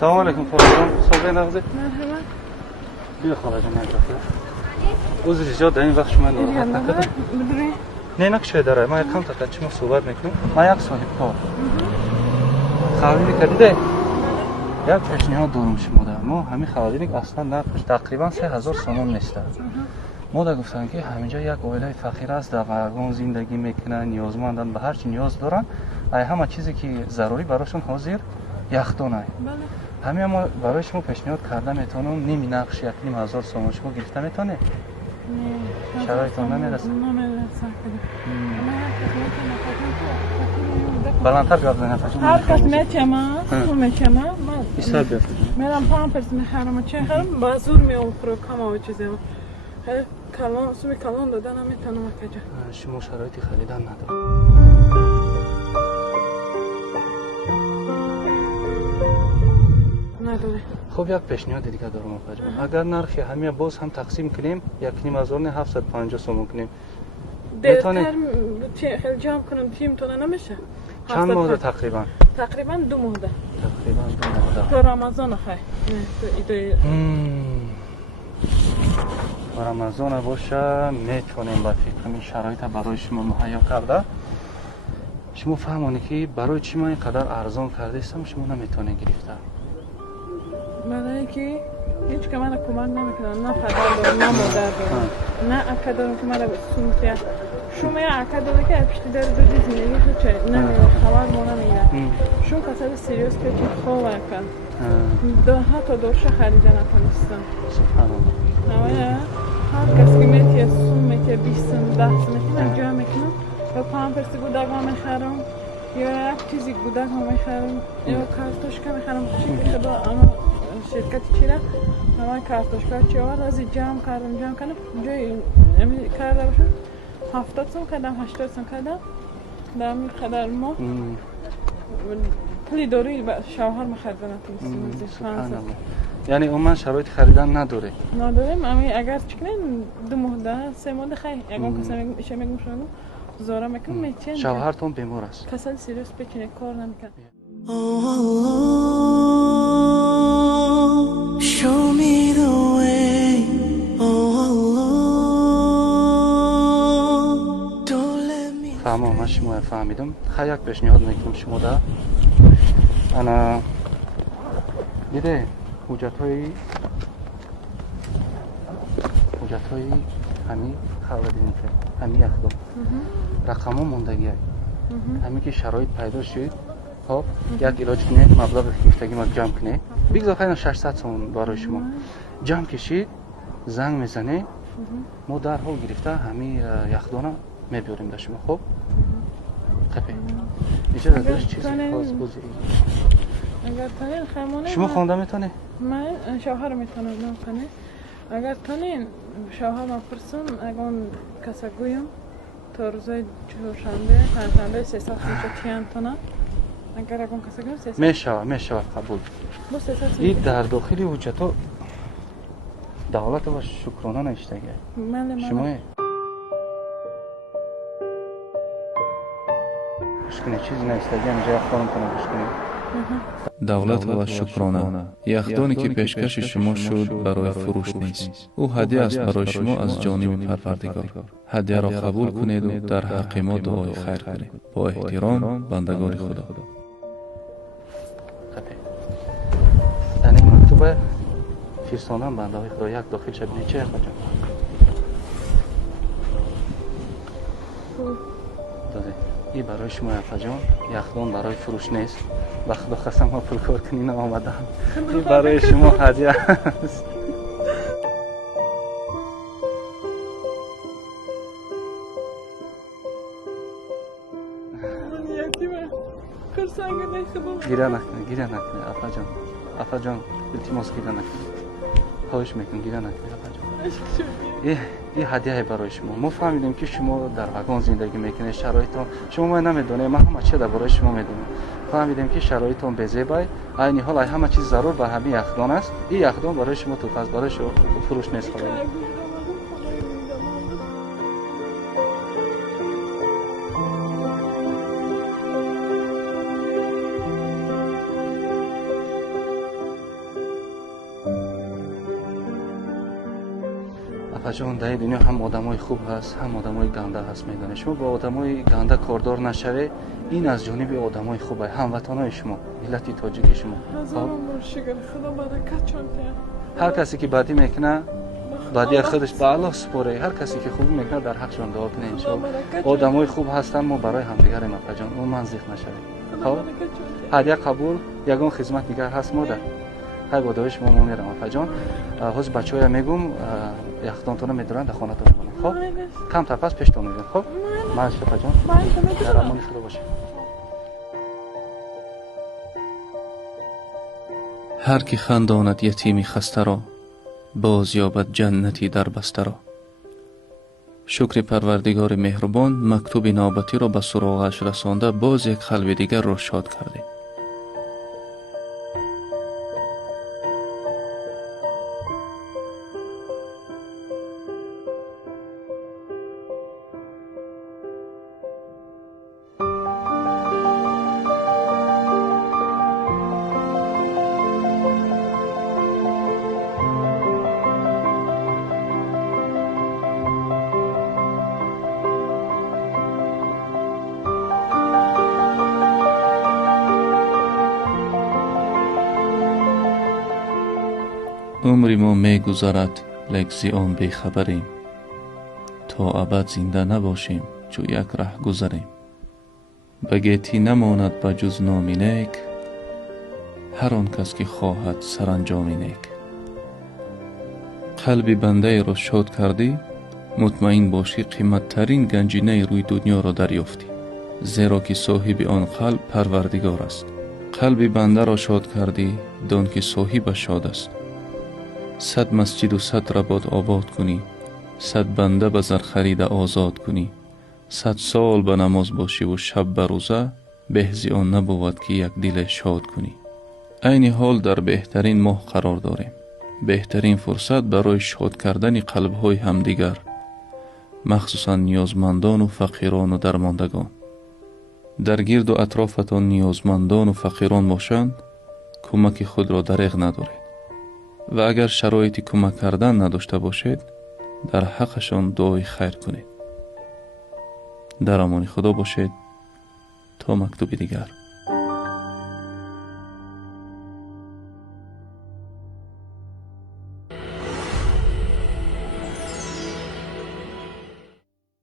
سلام علیکم خالجان صبح نغزه مرحبا بیا خالجان نگرفته اوز ایجاد در این وقت شما ناراحت نکردم بدونی نه نکشه داره ما یکم تا چی ما صحبت میکنیم ما یک صاحب کار خواهی کردیده یک پیشنهاد دارم شما در ما همین خواهی اصلا نرخش تقریبا 3000 سوم نیست ما در گفتن که همینجا یک عائله فقیر است در واگن زندگی میکنن نیازمندن به هر چی نیاز دارن همه چیزی که ضروری براشون حاضر یخدان است همین ما برای شما پیشنهاد کرده میتونم نیمی نقش 1500 سوم شما گرفته میتونه شرایطتون نمیرسه بلندتر گفت نه هر کس میچمه تو میچمه حساب بفرمایید میرم پامپرس میخرم چه خرم با زور میام خورم کما و چیزی کلان سوی کلان دادن نمیتونم کجا شما شرایطی خریدن نداره نداره خب یک پیشنهاد دیگه دارم آقا اگر نرخ همه باز هم تقسیم کنیم 1750 سوم کنیم دیرتر خیلی جمع کنم تیم تونه نمیشه چند ماه تقریبا 2 ماه تقریبا 2 ماه تا رمضان خیلی رمضان باشه میتونیم با فکر این شرایط برای شما مهیا کرده شما فهمونی که برای چی ما اینقدر ارزان کرده استم شما نمیتونه گرفته برای که هیچ که من کمک نمیکنم نه پدر دارم نه مادر دارم نه اکا دارم که من سومتیه شما یه اکا داره که پشتی داره دو دیز میگه تو چه نمیگه خبر ما نمیگه شما کسل سیریوس که چی خواه اکن ده ها تا دورشه خریده نکنستم سبحان الله هر کس که میتیه سوم میتیه 20 سوم 10 سوم من جا میکنم یا پامپرسی گودک ها میخرم یا یک چیزی گودک ها میخرم یا کارتوشکا میخرم شکل خدا اما شرکتی چی را من کارتوشکا چی آورد از جمع کردم جای کرده باشم 70 سوم کردم 80 سوم کردم در همین قدر ما پلی دوری شوهر مخرده نتونستیم سبحان الله یعنی من شرایط خریدن نداریم اگر چکنین 2 ماه 3 ماه خیلی اگر کسی میگم شما زورا میکنم میتین شوهرتون بیمار است کسل سیریوس بچینه کار نمیکنه Show me the way. Don't let me. من شما فهمیدم خیلی یک پیشنهاد میکنم شما در انا دیده حجت های همین خواهدین که همین اخدام رقم ها موندگی های همین که شرایط پیدا شد خب یک علاج کنه مبلغ گفتگی ما جمع کنه بگذار خیلی 600 سوم برای شما جمع کشید زنگ میزنه ما در حال گرفته همین یخدانه میبیاریم در شما خب خپی اینجا داشت چیزی خاص بوزی اگر تانین خمونه شما خونده میتونه؟ من شوهر میتونه نکنه اگر تانین شوهر ما پرسم اگر کسا گویم تا روزای چهارشنبه پنجشنبه 300 چیان تونه اگر کسا گویم 300 میشه قبول این در داخلی حجتا دولت و شکرانه نشتگه شما بشکنه چیزی نشتگه اینجا یخدان کنه بشکنه دولت و شکرانه یخدانی که پیشکش شما شد برای فروش نیست او هدیه است برای شما از جانب پروردگار هدیه را قبول کنید و در حق ما دعای خیر کنید با احترام بندگان خدا در این مکتوبه فرستانم بنده های خدا یک داخل شد نیچه یک بجا داده ای برای شما یفجان یخدان برای فروش نیست و خدا خواستم ما پول کار کنین آمدم این برای شما هدیه است گیره نکنه افجان التماس گیره نکنه خواهش میکنم گیره نکنه افجان این هدیه برای شما ما فهمیدیم که شما در واگن زندگی میکنید شرایطتون شما نمیدونید ما همه چی در برای شما میدونیم فهمیدیم که شرایطتون بزیبای عین حال همه چیز ضرور به همین یخدان است این یخدان برای شما تو فاز برای شما فروش نیست جان در دنیا هم آدمای خوب هست هم آدمای گنده هست. میدونی شما با آدمای گنده کاردار نشوی، این از جانب آدمای خوبه، هموطنای شما، ملت تاجیک شما. هزار بار شکر خدا برکت چون هر کسی که بدی میکنه بدی خودش به الله سپاره، هر کسی که خوبی میکنه در حقشون دعا کنه ان شاء الله. آدمای خوب هستن، ما برای همدیگر ما جان اون منزیق نشویم. خب هدیه قبول یگان خدمت نگار هست مادر. های با دعای شما ما میرم افجان. حوز بچه‌ها میگم یختانتون میدونن در خانه تو میمونن. خب کم تا پس پیشتون میگم. خب من افجان در امان خدا باشه. هر کی خنداند یتیمی خسته را، باز یابد جنتی در بسته را. شکر پروردگار مهربان مکتوب نوبتی را به سراغش رسانده باز یک قلب دیگر را شاد کرده. عمری ما می گذرد لیک زیان بی خبریم، تا ابد زنده نباشیم چو یک ره گذریم. بگیتی نماند به جز نامی نیک، هر آن کس که خواهد سرانجامی نیک. قلب بنده را شاد کردی، مطمئن باشی قیمت ترین گنجینه روی دنیا را دریافتی، زیرا که صاحب آن قلب پروردگار است. قلب بنده را شاد کردی، دان که صاحب شاد است. 100 مسجد و 100 رباط آباد کنی، 100 بنده به زر خرید آزاد کنی، 100 سال به نماز باشی و شب به روزه، بهزی آن نبود که یک دل شاد کنی. عین حال در بهترین ماه قرار داریم، بهترین فرصت برای شاد کردن قلب‌های همدیگر، مخصوصا نیازمندان و فقیران و درماندگان. در گرد و اطرافتان نیازمندان و فقیران باشند، کمک خود را دریغ ندارید و اگر شرایط کمک کردن نداشته باشید، در حقشان دعای خیر کنید. در امان خدا باشید تا مکتوب دیگر.